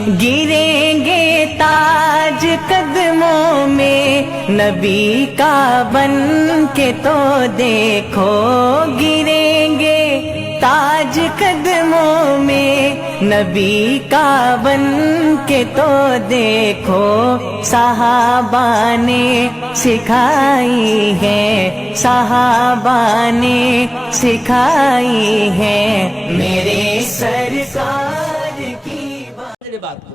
गिरेंगे ताज कदमों में नबी का बन के तो देखो, गिरेंगे ताज कदमों में नबी का बन के तो देखो। सहाबा ने सिखाई है, सहाबा ने सिखाई है मेरे सरकार की बात को।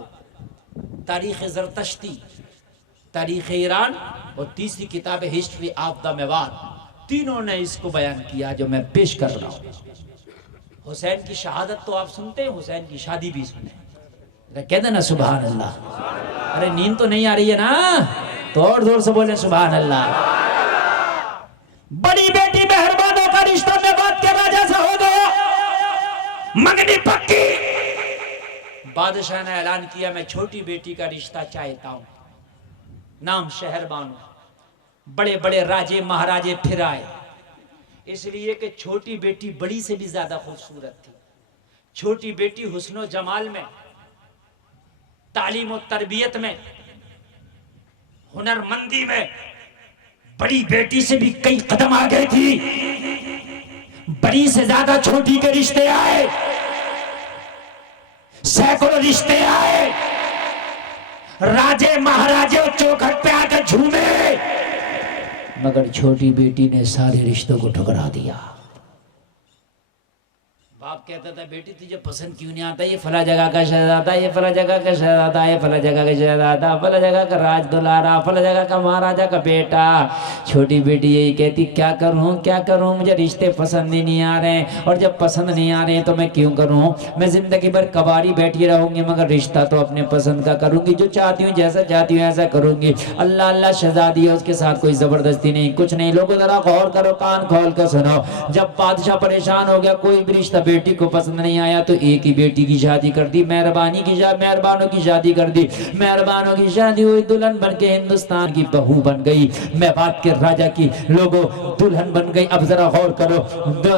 तारीख ज़रतश्ती, तारीख ईरान और तीसरी किताब हिस्ट्री ऑफ द मेवार, तीनों ने इसको बयान किया जो मैं पेश कर रहा हूँ। हुसैन की शहादत तो आप सुनते हैं, हुसैन की शादी भी सुने। कहते ना सुभान अल्लाह। अरे नींद तो नहीं आ रही है ना, तो और जोर से बोले सुभान अल्लाह। बड़ी बेटी मेहरबानों का रिश्ता मेवात के राजा से हो गया, मंगनी पक्की। बादशाह ने ऐलान किया मैं छोटी बेटी का रिश्ता चाहता हूं। नाम शहरबानो। बड़े बड़े राजे महाराजे फिर आए, इसलिए कि छोटी बेटी बड़ी से भी ज्यादा खूबसूरत थी। छोटी बेटी हुस्नो जमाल में, तालीम और तरबियत में, हुनरमंदी में बड़ी बेटी से भी कई कदम आगे थी। बड़ी से ज्यादा छोटी के रिश्ते आए, सैकड़ों रिश्ते आए। राजे महाराजे चौखट पे आकर झूमे, मगर छोटी बेटी ने सारे रिश्तों को ठुकरा दिया। बाप कहता था बेटी तुझे पसंद क्यों नहीं आता, ये फला जगह का शहजादा, ये फला जगह का शहजादा, ये फला जगह का शहजादा, फला जगह का राज दुलारा, फला जगह का महाराजा का बेटा। छोटी बेटी यही कहती क्या करूं, मुझे रिश्ते पसंद ही नहीं आ रहे, और जब पसंद नहीं आ रहे तो मैं क्यों करूं। मैं जिंदगी भर कबाड़ी बैठी रहूंगी, मगर रिश्ता तो अपने पसंद का करूंगी, जो चाहती हूँ जैसा चाहती हूँ ऐसा करूंगी। अल्लाह अल्लाह शहजादी है, उसके साथ कोई जबरदस्ती नहीं, कुछ नहीं। लोगों जरा गौर करो, कान खोल कर सुनो। जब बादशाह परेशान हो गया, कोई भी रिश्ता बेटी को पसंद नहीं आया, तो एक ही बेटी की शादी कर दी, मेहरबानों की शादी कर दी। मेहरबानों की शादी हुई, दुल्हन बन के हिंदुस्तान की बहू बन गई, मेवात के राजा की लोगों दुल्हन बन गई। अब जरा गौर करो,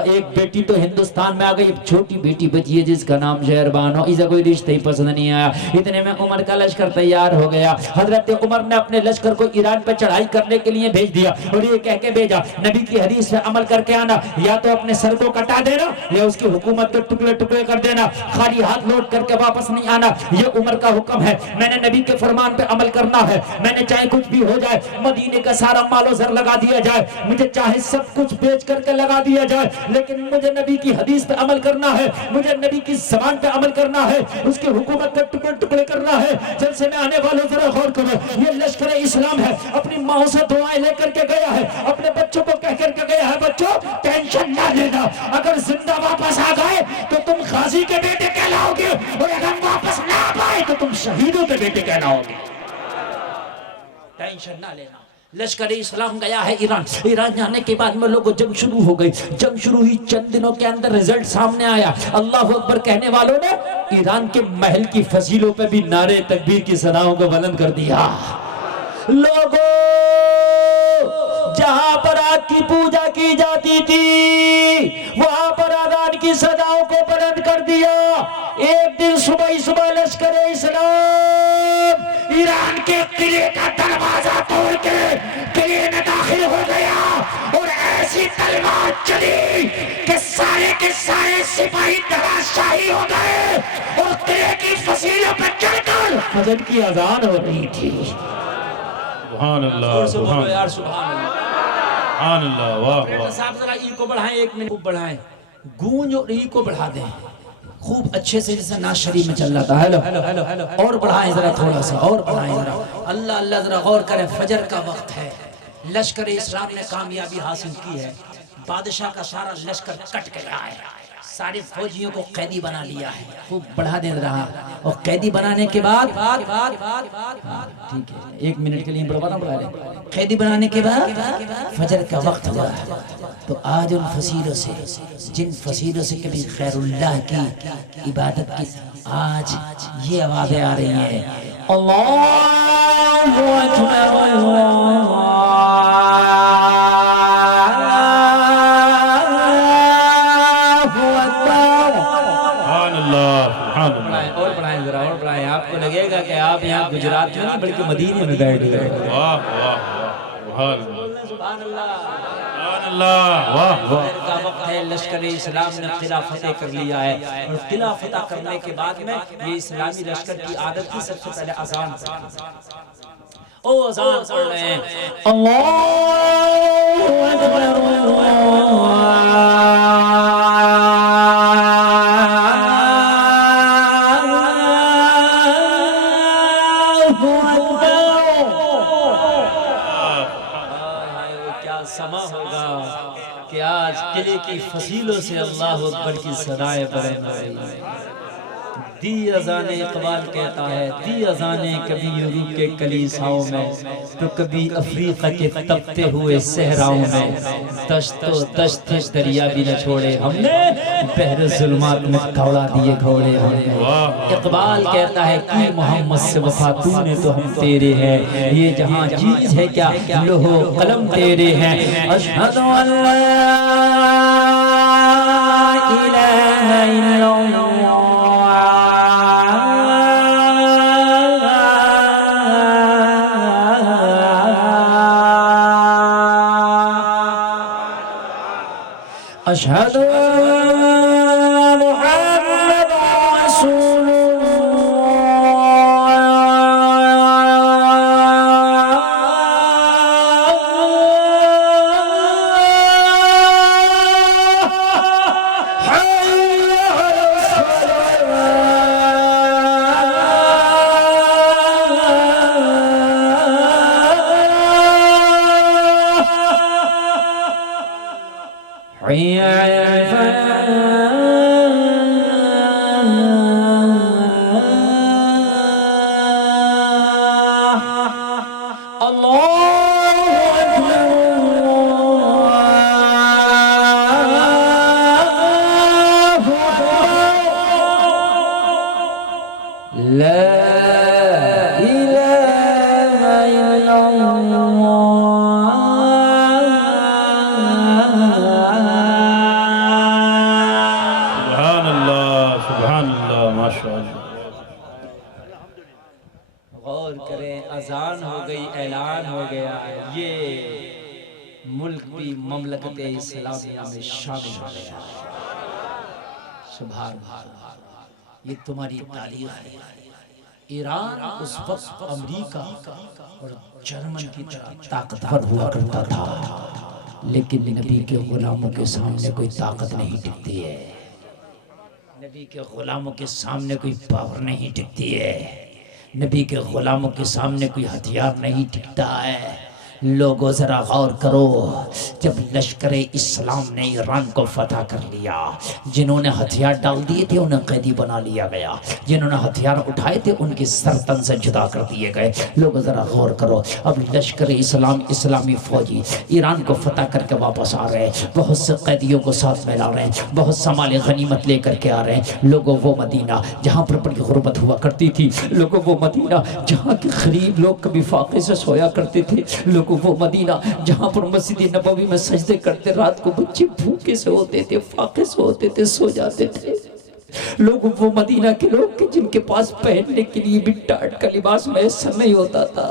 एक बेटी तो हिंदुस्तान में आ गई, छोटी बेटी बची है जिसका नाम शहरबानो। इसे कोई रिश्ता ही पसंद नहीं आया। इतने में उमर का लश्कर तैयार हो गया। हजरत उमर ने अपने लश्कर को ईरान पर चढ़ाई करने के लिए भेज दिया, और ये कह के भेजा नबी की हदीस पे अमल करके आना, या तो अपने सर को कटा देना या उसकी हुकूमत के टुकड़े टुकड़े कर देना, खाली हाथ लौट करके वापस नहीं आना। ये उमर का हुक्म है, मैंने नबी के फरमान पे अमल करना है। मैंने चाहे कुछ भी हो जाए, मदीने का सारा मालो जर लगा दिया जाए, मुझे चाहे सब कुछ बेच करके लगा दिया जाए, लेकिन मुझे नबी की हदीस पे अमल करना है, मुझे नबी की ज़बान पे अमल करना है, उसकी हुकूमत के टुकड़े टुकड़े करना है। जलसे में आने वालों जरा गौर करो, ये लश्कर इस्लाम है, अपनी माओ से दुआएं लेकर के गया है, अपने बच्चों को कह करके गया है बच्चों टेंशन ना लेना, अगर जिंदा वापस आ गए तो तुम गाजी के बेटे कहलाओगे, और अगर वापस ना आए तो तुम शहीदों के बेटे कहलाओगे। टेंशन ना लेना। लश्कर इस्लाम गया है ईरान। ईरान जाने के बाद में लोगों जंग शुरू हो गई। जंग शुरू हुई, चंद दिनों के अंदर रिजल्ट सामने आया। अल्लाह अकबर कहने वालों ने ईरान के महल की फसीलों पे भी नारे तकबीर की सदाओं को बुलंद कर दिया। लोगों, जहां पर आग की पूजा की जाती थी, वहां पर आजान की सदाओं को बुलंद कर दिया। एक दिन सुबह ही सुबह लश्कर इस्लाम ईरान के किले का दरवाजा तोड़ के किले में दाखिल हो गया, और ऐसी तलवार चली कि सारे के सारे सिपाही धराशायी हो गए, और किले की फसीलों पर चढ़कर फजर की अजान हो रही थी। सुभान अल्लाह, सुभान यार सुभान अल्लाह, वाह वाह। साहब जरा ई को बढ़ाएं, एक मिनट खूब बढ़ाएं, गूंज और ई को बढ़ा दें खूब अच्छे से, जैसे नाज शरीफ में चल रहा था। हेलो हेलो हेलो हेलो, और बढ़ाएं जरा, थोड़ा सा और बढ़ाएं जरा। अल्लाह अल्लाह, जरा गौर करें, फजर का वक्त है। लश्कर इस्लाम ने कामयाबी हासिल की है। बादशाह का सारा लश्कर कट गया है, सारे फौजियों को कैदी बना लिया है। खूब बढ़ा दे रहा, और कैदी बनाने के बाद ठीक है, एक मिनट के लिए बढ़ा दें। कैदी बनाने के बाद फजर का वक्त हुआ, तो आज उन फसीलों से, जिन फसीलों से कभी खैरुल्लाह की इबादत की, आज ये आवाजें आ रही हैं, अल्लाहु अकबर, है, आपको लगेगा कि आप यहाँ गुजरात में नहीं बल्कि मदीने में बैठ गए। वाह वाह वाह सुभान अल्लाह। सुभान अल्लाह वाह वाह। का वक्त है, लश्कर इस्लाम ने किला फतेह कर लिया है और किला फतेह करने के बाद में ये इस्लामी लश्कर की आदत थी सबसे पहले अजान ओ अजान पढ़ रहे हैं, अल्लाहु अकबर समा होगा कि आज किले की फसीलों से अल्लाह अकबर की सदाएं बुलंद। दी अज़ाने इक़बाल कहता है, दी अज़ाने कभी यूरोप के कलीसाओं में तो कभी अफ्रीका के तपते हुए सहराओं में, तश्तो तश्त दरिया भी न छोड़े हमने, बहर ज़ुल्मात में दौड़ा दिए घोड़े हमने। इक़बाल कहता है कि मोहम्मद से वफा तूने तो हम तेरे हैं, ये जहां चीज है क्या लोहो कलम तेरे हैं। अशहदु अल्ला इलाहा इल्लल्लाह अशहदु मुहम्मद अजान हो गई, ऐलान हो गया, ये मुल्क भी ममलकत इस्लामिया में शामिल हो गया। सुभान अल्लाह, ये तुम्हारी तारीख है। ईरान उस वक्त अमेरिका और जर्मन की तरह ताकतवर हुआ करता था, लेकिन नबी के गुलामों के सामने कोई ताकत नहीं टिकती है। नबी के गुलामों के सामने कोई पावर नहीं टिकती है। नबी के गुलामों के सामने कोई हथियार नहीं टिकता है। लोगों जरा गौर करो, जब लश्कर इस्लाम ने ईरान को फतह कर लिया, जिन्होंने हथियार डाल दिए थे उन्हें कैदी बना लिया गया, जिन्होंने हथियार उठाए थे उनके सर तन से जुदा कर दिए गए। लोगों जरा गौर करो, अब लश्कर इस्लाम इस्लामी फौजी ईरान को फतह करके वापस आ रहे हैं, बहुत से कैदियों को साथ में ला रहे हैं, बहुत सामान गनीमत लेकर के आ रहे हैं। लोगों वो मदीना जहाँ पर बड़ी गुर्बत हुआ करती थी, लोगों वो मदीना जहाँ के गरीब लोग कभी फाके से सोया करते थे, वो मदीना जहां पर मस्जिद नबवी में सजदे करते, रात को बच्चे भूखे से होते थे, फाके से होते थे, सो जाते थे। लोग वो मदीना के लोग के जिनके पास पहनने के लिए भी टाट का लिबास मैसर नहीं होता था।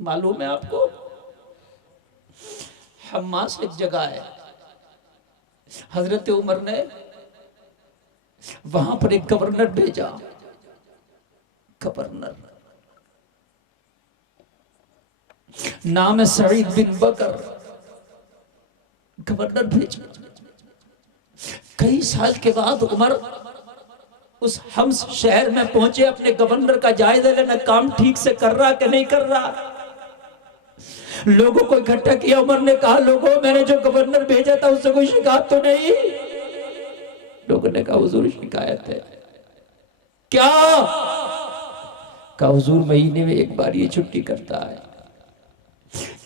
मालूम है आपको, हम्मास एक जगह है, हजरत उमर ने वहां पर एक गवर्नर भेजा। गवर्नर नाम है सईद बिन बकर। गवर्नर भेजा। कई साल के बाद उमर उस हम्स शहर में पहुंचे, अपने गवर्नर का जायजा लेना, काम ठीक से कर रहा कि नहीं कर रहा। लोगों को इकट्ठा किया। उमर ने कहा, लोगों मैंने जो गवर्नर भेजा था उससे कोई शिकायत तो नहीं? लोगों ने कहा, हुजूर शिकायत है। क्या? कहा, हुजूर महीने में एक बार ये छुट्टी करता है,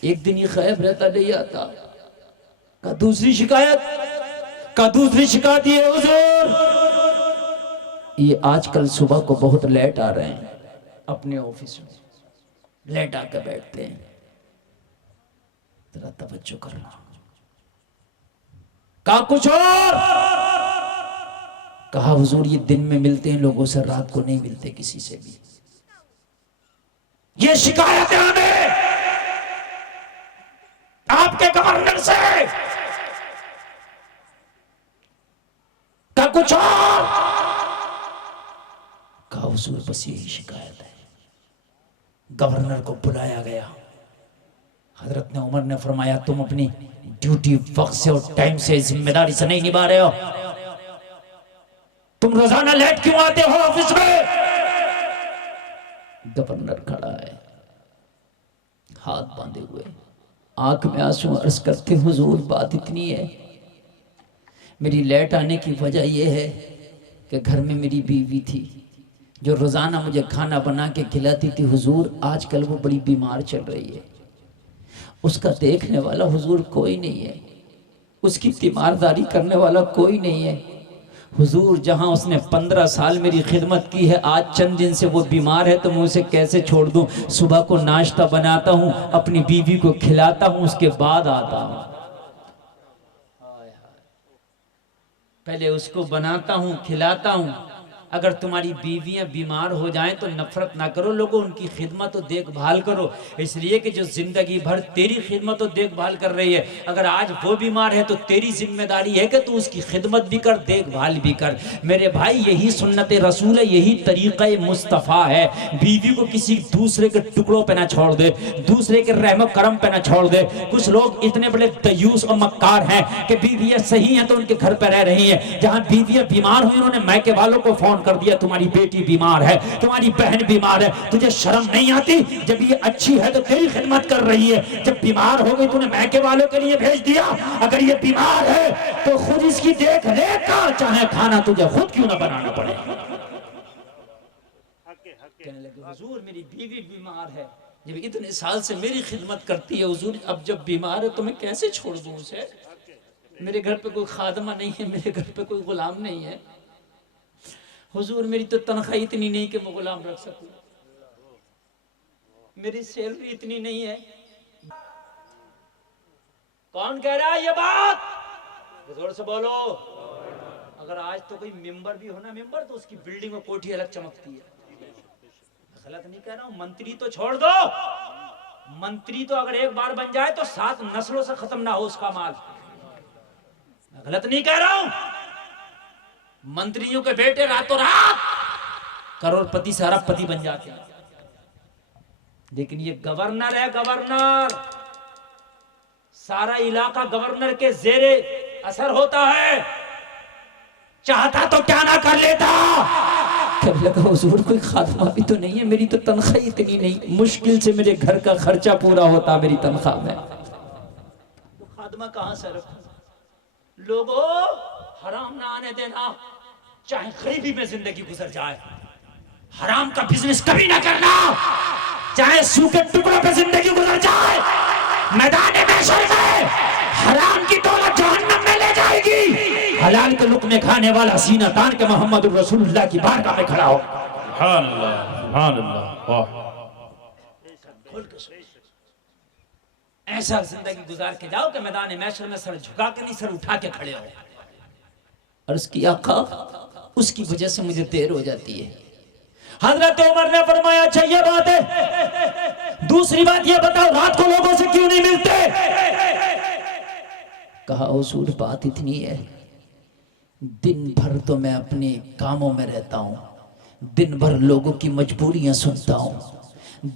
एक दिन ये गायब रहता, नहीं आता। कहा, दूसरी शिकायत? कहा, दूसरी शिकायत ये हुजूर, ये आजकल सुबह को बहुत लेट आ रहे हैं, अपने ऑफिस में लेट आकर बैठते हैं, जरा तवज्जो करना। कहा, कुछ और? कहा हुजूर ये दिन में मिलते हैं लोगों से, रात को नहीं मिलते किसी से भी। ये शिकायत है हमें आपके गवर्नर से का कुछ और। कहा हुजूर बस यही शिकायत है। गवर्नर को बुलाया गया। हजरत ने उमर ने फरमाया तुम अपनी ड्यूटी वक्त से और टाइम से जिम्मेदारी से नहीं निभा रहे हो, तुम रोजाना लेट क्यों आते हो ऑफिस में। गवर्नर खड़ा है हाथ बांधे हुए, आंख में आंसू, अर्ज करते हुजूर बात इतनी है, मेरी लेट आने की वजह यह है कि घर में मेरी बीवी थी जो रोजाना मुझे खाना बना के खिलाती थी। हुजूर आजकल वो बड़ी बीमार चल रही है, उसका देखने वाला हुजूर कोई नहीं है, उसकी तीमारदारी करने वाला कोई नहीं है। हुजूर जहां उसने 15 साल मेरी खिदमत की है, आज चंद दिन से वो बीमार है तो मैं उसे कैसे छोड़ दूं। सुबह को नाश्ता बनाता हूं, अपनी बीवी को खिलाता हूं, उसके बाद आता हूं। पहले उसको बनाता हूं, खिलाता हूं। अगर तुम्हारी बीवियां बीमार हो जाएं तो नफरत ना करो लोगों, उनकी खिदमत और देखभाल करो, इसलिए कि जो जिंदगी भर तेरी खिदमत और देखभाल कर रही है, अगर आज वो बीमार है तो तेरी जिम्मेदारी है कि तू उसकी खिदमत भी कर, देखभाल भी कर। मेरे भाई यही सुन्नत रसूल है, यही तरीक़ा मुस्तफ़ा है। बीवी को किसी दूसरे के टुकड़ों पे ना छोड़ दे, दूसरे के रहम करम पे ना छोड़ दे। कुछ लोग इतने बड़े दयूस और मक्कार हैं कि बीवियां सही हैं तो उनके घर पे रह रही हैं, जहां बीवियां बीमार हुई उन्होंने मायके वालों को फोन कर दिया तुम्हारी बेटी बीमार है, तुम्हारी बहन बीमार है। तुझे शर्म नहीं आती? जब ये अच्छी है तो तेरी खिदमत कर रही है, जब बीमार हो गई तूने मायके वालों के लिए भेज दिया। अगर ये बीमार है तो खुद इसकी देख रेख कर, चाहे खाना तुझे खुद क्यों ना बनाना पड़े। कहने लगे हुजूर मेरी बीवी बीमार है, जब इतने साल से मेरी खिदमत करती है हुजूर, अब जब बीमार है तो मैं कैसे छोड़ दूं उसे। मेरे घर पे कोई खादमा नहीं है, मेरे घर पे कोई गुलाम नहीं है। हुजूर मेरी तो तनख्वाह इतनी नहीं कि मैं गुलाम रख सकूं, मेरी सैलरी इतनी नहीं है। कौन कह रहा है ये बात? जोर से बोलो। अगर आज तो कोई मेंबर भी हो ना, मेंबर तो उसकी बिल्डिंग में कोठी अलग चमकती है। गलत नहीं कह रहा हूं। मंत्री तो छोड़ दो, मंत्री तो अगर एक बार बन जाए तो 7 नस्लों से खत्म ना हो उसका माल। गलत नहीं कह रहा हूं। मंत्रियों के बेटे रातों रात करोड़पति से अरबपति बन जाते हैं, लेकिन ये गवर्नर है, गवर्नर सारा इलाका गवर्नर के जेरे असर होता है। चाहता तो क्या ना कर लेता। कब लगा हुजूर कोई खादमा भी तो नहीं है, मेरी तो तनख्वाह इतनी नहीं, मुश्किल से मेरे घर का खर्चा पूरा होता मेरी तनख्वाह में, तो खादमा कहां से रखूं। लोगों हराम ना आने देना, चाहे गरीबी में जिंदगी गुजर जाए। हराम का बिजनेस कभी ना करना, चाहे सूखे टुकड़ों पे जिंदगी गुजर जाए। मैदान महशर में हराम की दौलत जहन्नम में ले जाएगी। हलाल के लुक़्मे खाने वाला सीना तान के मोहम्मद रसूलुल्लाह की बारगाह में खड़ा हो। सुभान अल्लाह, सुभान अल्लाह, वाह। ऐसा जिंदगी गुजार के जाओ कि मैदान महशर में सर झुका के नहीं, सर उठा के खड़े हो। अर्ज़ किया आका उसकी वजह से मुझे देर हो जाती है। हजरत उमर ने फरमाया अच्छा ये बात है, दूसरी बात ये बताओ रात को लोगों से क्यों नहीं मिलते। कहा हुजूर बात इतनी है, दिन भर तो मैं अपने कामों में रहता हूं, दिन भर लोगों की मजबूरियां सुनता हूं,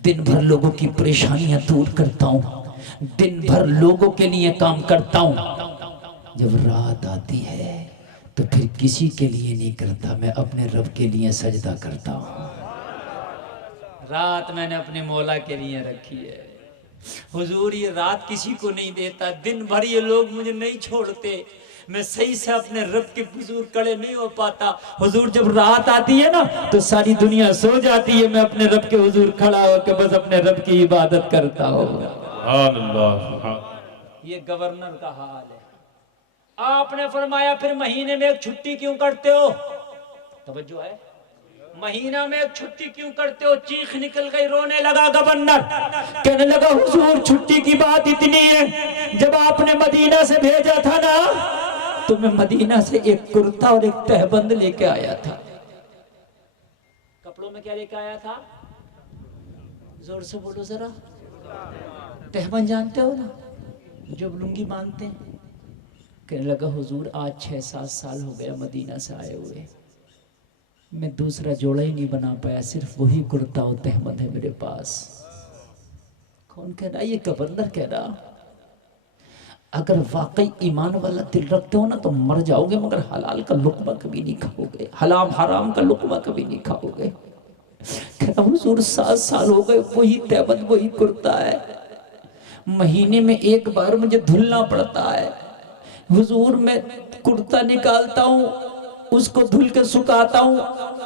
दिन भर लोगों की परेशानियां दूर करता हूं, दिन भर लोगों के लिए काम करता हूं। जब रात आती है तो फिर किसी के लिए नहीं करता, मैं अपने रब के लिए सजदा करता हूं। रात मैंने अपने मौला के लिए रखी है। हुजूर ये रात किसी को नहीं देता, दिन भर ये लोग मुझे नहीं छोड़ते, मैं सही से अपने रब के हुजूर खड़े नहीं हो पाता। हुजूर जब रात आती है ना तो सारी दुनिया सो जाती है, मैं अपने रब के हुजूर खड़ा होकर बस अपने रब की इबादत करता हूँ। ये गवर्नर का हाल है। आपने फरमाया फिर महीने में एक छुट्टी क्यों करते हो? तवज्जो है, महीना में एक छुट्टी क्यों करते हो? चीख निकल गई, रोने लगा गवर्नर। कहने लगा हुजूर छुट्टी की बात इतनी है, जब आपने मदीना से भेजा था ना तो मैं मदीना से एक कुर्ता और एक तहबंद लेके आया था। कपड़ों में क्या लेके आया था? जोर से बोलो जरा। तहबंद जानते हो ना, जो लुंगी बांधते हैं। कहने लगा हुजूर आज 6-7 साल हो गया मदीना से आए हुए, मैं दूसरा जोड़ा ही नहीं बना पाया, सिर्फ वही कुर्ता और तहबंद है मेरे पास। कौन कह रहा? ये गवर्नर कह रहा। अगर वाकई ईमान वाला दिल रखते हो ना तो मर जाओगे, मगर हलाल का लुक्मा कभी नहीं खाओगे, हलाल हराम का लुक्मा कभी नहीं खाओगे। कहता हुजूर 7 साल हो गए, वही तहबंद वही कुर्ता है, महीने में एक बार मुझे धुलना पड़ता है। हुजूर मैं कुर्ता निकालता हूँ, उसको धुल के सुखाता हूँ,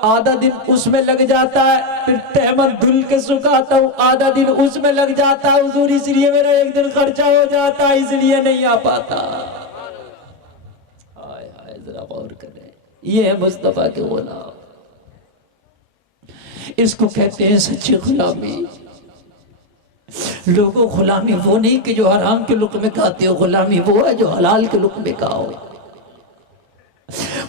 आधा दिन उसमें लग जाता है, फिर तहबंद धुल के सुखाता हूँ, आधा दिन उसमें लग जाता है। हुजूर इसलिए मेरा एक दिन खर्चा हो जाता है, इसलिए नहीं आ पाता। हाय हाय जरा गौर करें, ये है मुस्तफा के गुलाम। इसको कहते हैं सच्ची गुलामी। लोगों गुलामी वो नहीं कि जो हराम के लुक़्मे खाते हो, गुलामी वो है जो हलाल के लुक़्मे खाओ।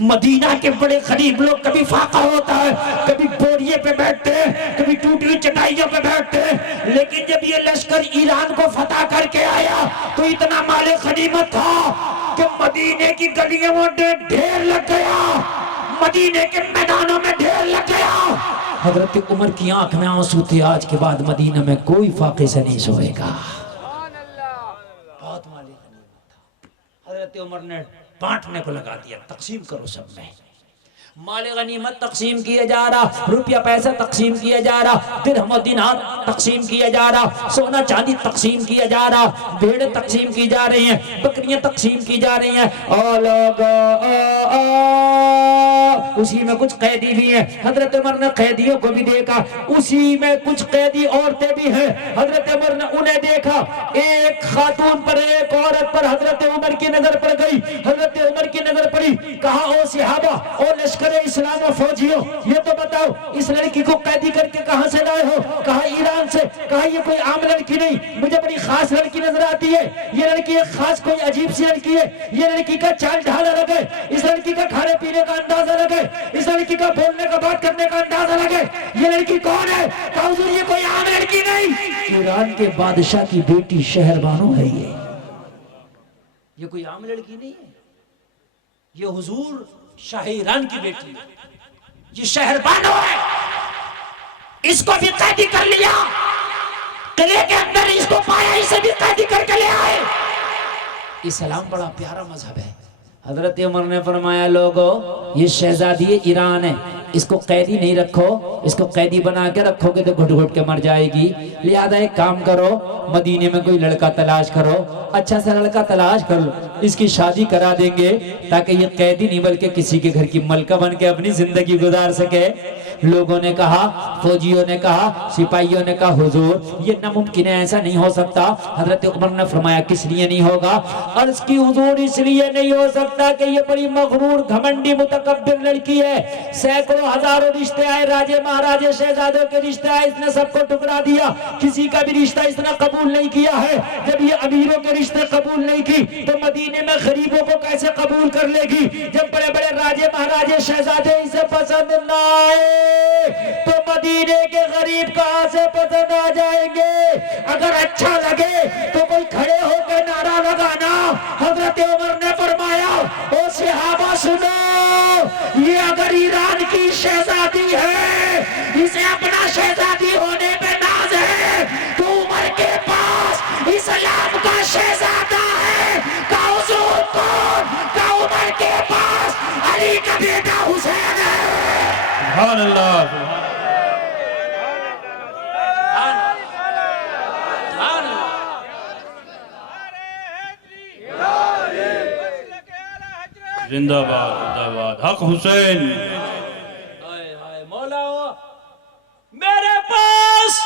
मदीना के बड़े गरीब लोग कभी फाका होता है, कभी बोरिये पे बैठते हैं, कभी टूटी हुई चटाइयों पे बैठते हैं, लेकिन जब ये लश्कर ईरान को फतह करके आया तो इतना माले गनीमत था कि मदीने की गलियों में ढेर लग गया, मदीने के मैदानों में ढेर लग गया। हजरत उमर की आंख में आंसू थे, आज के बाद मदीना में कोई फाके से नहीं सोएगा। बहुत माले गनीमत था। हजरत उमर ने बांटने को लगा दिया, तकसीम करो सब में। माले गनीमत तकसीम किया जा रहा, रुपया पैसा तकसीम किया जा रहा, दिरहम और दिनार तकसीम किया जा रहा, सोना चांदी तकसीम किया जा रहा, भेड़ तकसीम की जा रही हैं, बकरियां तकसीम की जा रही हैं। और लोग उसी में कुछ कैदी भी हैं। हजरत उमर ने कैदियों को भी देखा, उसी में कुछ कैदी औरतें भी हैं। हजरत उमर ने उन्हें देखा, एक खातून पर, एक औरत पर हजरत उमर की नजर पड़ गई। हजरत उमर की नजर पड़ी, कहा ओ सहाबा, ओ लश्कर इस्लाम और फौजियों, ये तो बताओ इस लड़की को कैदी करके कहां से लाए हो? कहा ईरान से। कहा ये कोई आम लड़की नहीं, मुझे बड़ी खास लड़की नजर आती है। ये लड़की एक खास कोई अजीब सी लड़की है, ये लड़की का चाल ढाल अलग है, इस लड़की का खाने पीने का अंदाज अलग है, इस लड़की का बोलने का बात करने का अंदाज अलग है। ये लड़की कौन है? कहा हुजूर ये कोई आम लड़की नहीं, ईरान के बादशाह की बेटी शहरबानो है। ये कोई आम लड़की नहीं है, ये हुजूर शाह ईरान की बेटी है, ये शहरबानो है। इसको भी कैदी कर लिया, किले के अंदर इसको पाया, इसे भी कैदी करके ले आए। इस्लाम बड़ा प्यारा मजहब है। हजरत उमर ने फरमाया, लोगों ये शहजादी ईरान है, इसको कैदी नहीं रखो, इसको कैदी बना के रखोगे तो घुट घुट के मर जाएगी। लिहाजा एक काम करो, मदीने में कोई लड़का तलाश करो, अच्छा सा लड़का तलाश कर लो, इसकी शादी करा देंगे ताकि ये कैदी नहीं बल्कि किसी के घर की मलका बन के अपनी जिंदगी गुजार सके। लोगों ने कहा, फौजियों ने कहा, सिपाहियों ने कहा, हुजूर ये नामुमकिन है, ऐसा नहीं हो सकता। हजरत उमर ने फरमाया, किस लिए नहीं होगा? अर्ज की हुजूर इसलिए नहीं हो सकता कि ये बड़ी मगरूर घमंडी मुतकब्बिर लड़की है, सैकड़ों हजारों रिश्ते आए, राजे महाराजे शहजादों के रिश्ते आए, इसने सबको टुकरा दिया, किसी का भी रिश्ता इसने कबूल नहीं किया है। जब ये अमीरों के रिश्ते कबूल नहीं की तो मदीने में गरीबों को कैसे कबूल कर लेगी? जब बड़े बड़े राजे महाराजे शहजादे इसे पसंद ना आए तो मदीने के गरीब कहां से पसंद आ जाएंगे? अगर अच्छा लगे तो कोई खड़े होकर नारा लगाना। हजरत उमर ने फरमाया, ओ सहाबा सुनो, ये अगर ईरान की शहजादी है, इसे अपना शहजादी होने पे नाज है, तो उमर के पास इस्लाम का शहजादा है। का हुजूर कौन? का उमर के पास अली का बेटा हुसैन है। सुभान अल्लाह। जिंदाबाद जिंदाबाद, हक हुसैन। मौला मेरे पास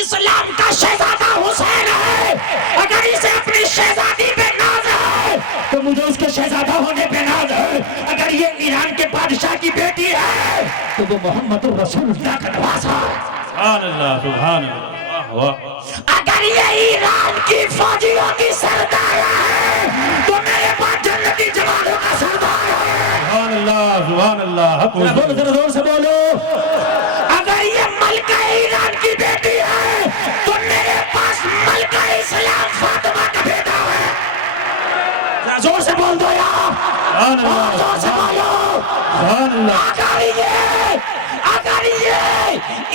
इस्लाम का शहजादा हुसैन है, अगर इसे अपनी शहजादी पे नाज है तो मुझे उसके शहजादा होने पे नाज है। अगर ये ईरान के बादशाह की बेटी है तो वो मोहम्मद रसूलुल्लाह का नवासा है। सुभान अल्लाह सुभान अल्लाह, वाह। अगर ये ईरान की फौजियों की सरदार है तो मेरे पास जन्नती जवानों का सरदार है। सुभान अल्लाह हक बोलो, हुसैन। जरा जोर से बोलो। अगर ये मलका ईरान की बेटी है तो मेरे पास मलका इस्लाम फातिमा का बेटा है। जरा जोर से बोल दो यार, सुभान अल्लाह जोर से बोलो। सुभान अल्लाह। अगर ये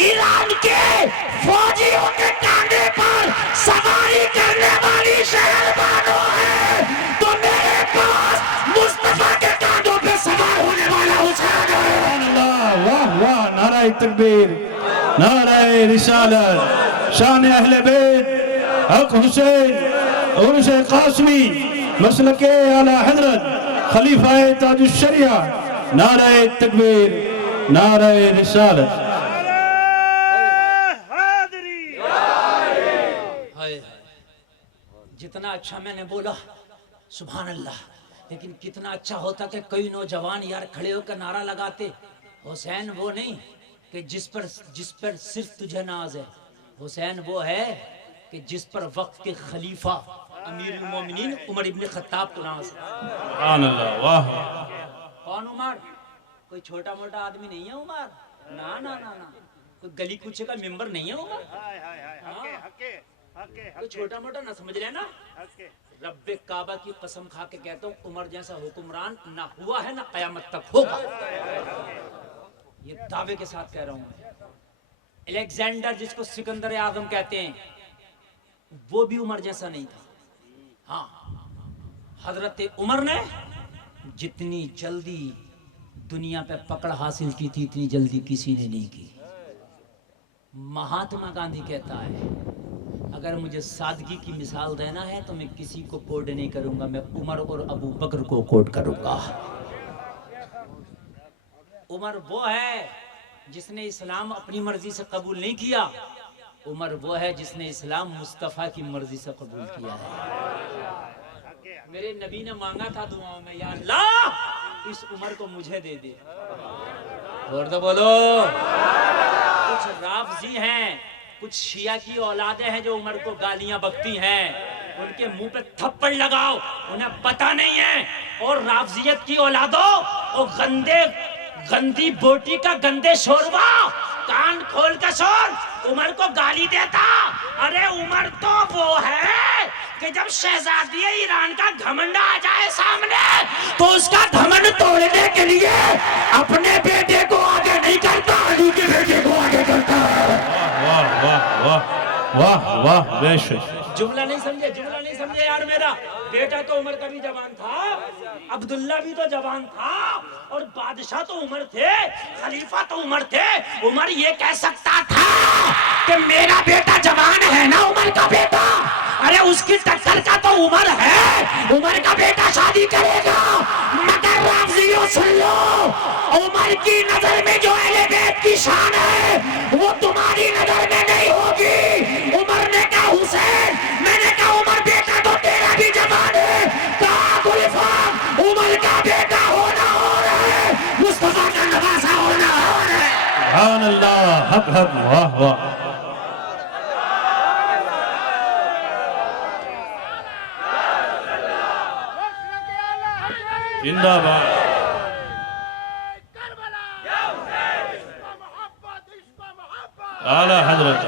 ईरान के फौजियों के कांधे पर सवारी करने वाली शहरबानो है तो मेरे पास मुस्तफा के कांधों पे सवार होने वाला हुसैन है। सुभान अल्लाह। वाह वाह, नाराए तकबीर, नाराए रिसालत, शान अहले बैत, हक हुसैन, उर्स कासमी, मसलके आला हजरत, खलीफाए ताजुश शरिया, नाराए तकबीर, नाराए रिसालत। जितना अच्छा मैंने बोला सुभान अल्लाह, लेकिन कितना अच्छा होता कि कई नौजवान यार खड़े होकर नारा लगाते, हुसैन वो नहीं कि जिस पर सिर्फ तुझे नाज है, हुसैन वो है कि जिस पर वक्त के खलीफा अमीरुल मोमिनीन उमर इब्न खत्ताब को नाज है। सुभान अल्लाह। वाह कौन उमर? कोई छोटा मोटा आदमी नहीं है उमर, ना ना ना ना, कोई गली कूचे का मेंबर नहीं है उमर। कोई छोटा मोटा ना समझ लेना। रब्बे काबा की कसम खा के कहता हूँ उमर जैसा हुक्मरान ना हुआ है ना कयामत तक होगा। ये दावे के साथ कह रहा हूँ मैं। अलेक्जेंडर जिसको सिकंदर आजम कहते हैं वो भी उमर जैसा नहीं था। हाँ, हजरत उमर ने जितनी जल्दी दुनिया पे पकड़ हासिल की थी इतनी जल्दी किसी ने नहीं की। महात्मा गांधी कहता है अगर मुझे सादगी की मिसाल देना है तो मैं किसी को कोड नहीं करूंगा, मैं उमर और अबू बकर को कोड करूंगा। उमर वो है जिसने इस्लाम अपनी मर्जी से कबूल नहीं किया, उमर वो है जिसने इस्लाम मुस्तफा की मर्जी से कबूल किया है। मेरे नबी ने मांगा था दुआओं में, या अल्लाह इस उमर को मुझे दे दे। और तो बोलो। कुछ राफजी हैं, कुछ शिया की औलादें हैं जो उमर को गालियां बकती हैं, उनके मुंह पे थप्पड़ लगाओ, उन्हें पता नहीं है। और राफजियत की औलादों और गंदी बोटी का गंदे शोरबा, कान खोल कर सुन, उमर को गाली देता। अरे उमर तो वो है कि जब शहजादी ईरान का घमंड आ जाए सामने तो उसका घमंड तोड़ने के लिए अपने बेटे को आगे नहीं करता, अली के बेटे को आगे करता है। वाह वाह वाह वाह वाह, बेशक। जुमला नहीं समझे यार मेरा। बेटा तो उमर का भी जवान था, अब्दुल्ला भी तो जवान था, और बादशाह तो उमर थे, खलीफा तो उमर थे। उमर ये कह सकता था कि मेरा बेटा जवान है ना उमर का बेटा, अरे उसकी टक्कर का तो उमर है, उमर का बेटा शादी करेगा। मगर राफजियों सुन लो, उमर की नजर में जो अहले बैत की शान है वो तुम्हारी नजर में नहीं होगी। उमर ने कहा हुसैन, मैंने कहा उमर बेटा तो तेरा भी जवान है, कहा खुलीफा उमर का बेटा होना और है, मुस्तफा का नवासा होना और है। सुभान अल्लाह, हक हक, वाह वाह। जिंदाबाद। आला हजरत